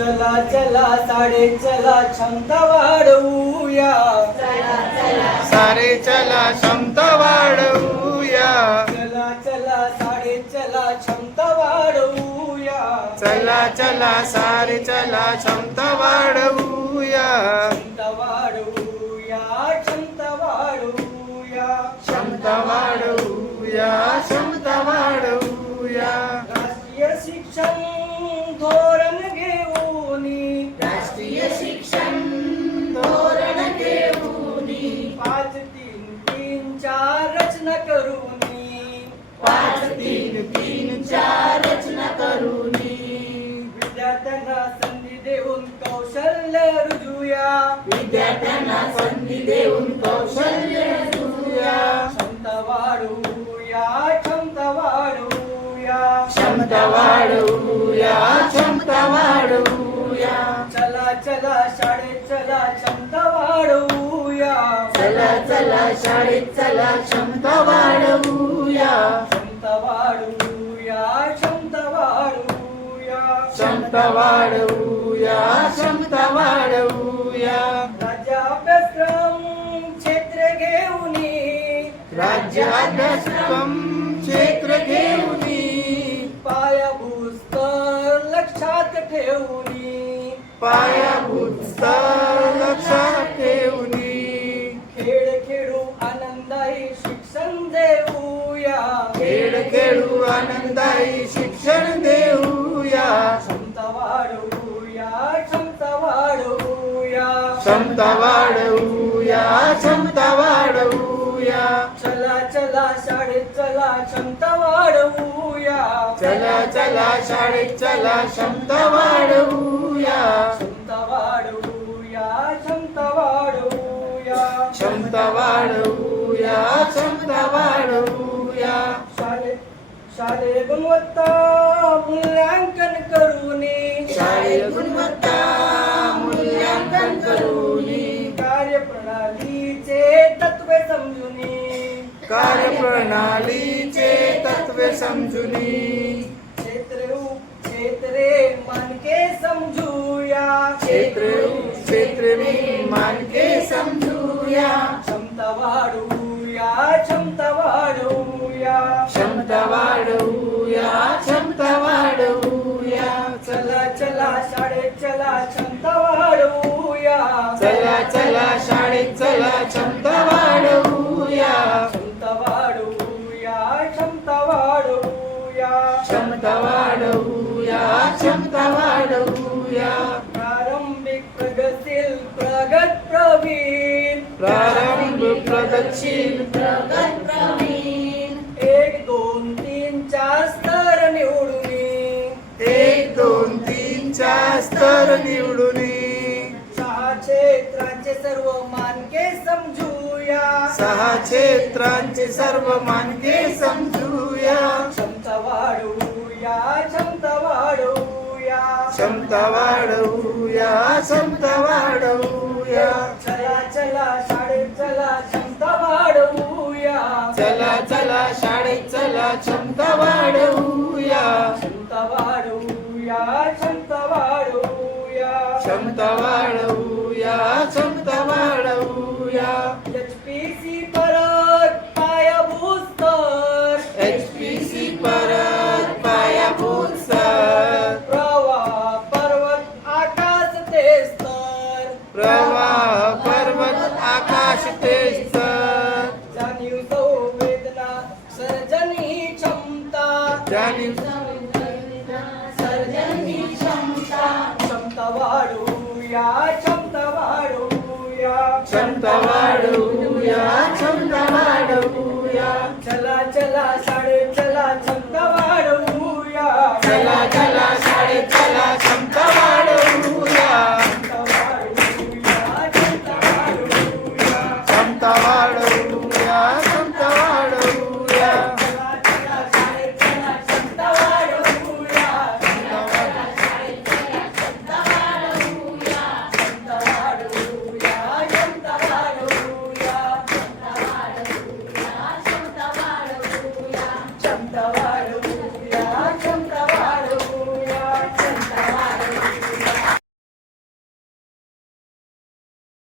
चला चला साडे चला क्षमता वाढवूया. सारे चला क्षमता वाढवूया. चला चला साडे चला क्षमता वाढवूया. चला चला सारे चला क्षमता वाढवूया. क्षमता वाढवूया क्षमता वाढवूया. क्षमता वाढवूया शाळेत चला क्षमता वाढवूया. क्षमता वाढवूया क्षमता वाढवूया. क्षमता वाढवूया क्षमता वाढवूया. राज्य अभ्यासक्रम क्षेत्र घेऊन राज्य अभ्यासक्रम क्षेत्र घेऊन पायाभूत लक्षात ठेवून पायाभूत आनंदाई शिक्षण देऊया. क्षमता वाढवूया क्षमता वाढवूया. क्षमता वाढवूया क्षमता वाढवूया. चला चला शाळेत चला क्षमता वाढवूया. चला चला शाळेत चला क्षमता वाढवूया. क्षमता वाढवूया क्षमता वाढवूया. क्षमता वाढवूया क्षमता वाढवूया. शाळे शाळे गुणवत्ता मूल्यांकन करून. शाळेत गुणवत्ता मूल्यांकन करून. कार्यप्रणालीचे तत्व समजून. कार्यप्रणालीचे तत्वे समजून. क्षेत्र क्षेत्रे मानके समजूया. क्षेत्र क्षेत्र मानके समजूया. क्षमता वाढवूया. क्षमता क्षमता वाढवूया. प्रारंभिक प्रगतील प्रगत प्रवीण. प्रारंभ प्रगतशील प्रगत प्रवीण. एक दोन तीन चार स्तर निवडून एक दोन तीन चार स्तर निवडून सहा क्षेत्रांचे सर्व मानके समजूया. सहा क्षेत्रांचे सर्व मानके समजूया क्षमता वाढवूया क्षमता वाढवूया क्षमता वाढवूया क्षमता वाढवूया. चला चला शाळेत चला क्षमता वाढवूया. चला चला शाळेत चला क्षमता वाढवूया. क्षमता वाढवूया क्षमता वाढवूया. क्षमता वाढवूया क्षमता वाढवूया. एचपीसी प्रवाह पर्वत आकाश ते जाणीव संवेदना सर्जन ही क्षमता। जाणीव सर्जन ही क्षमता क्षमता वाढवूया क्षमता वाढवूया। क्षमता वाढवूया क्षमता वाढवूया। चला चला शाळेत वाढवूया क्षमता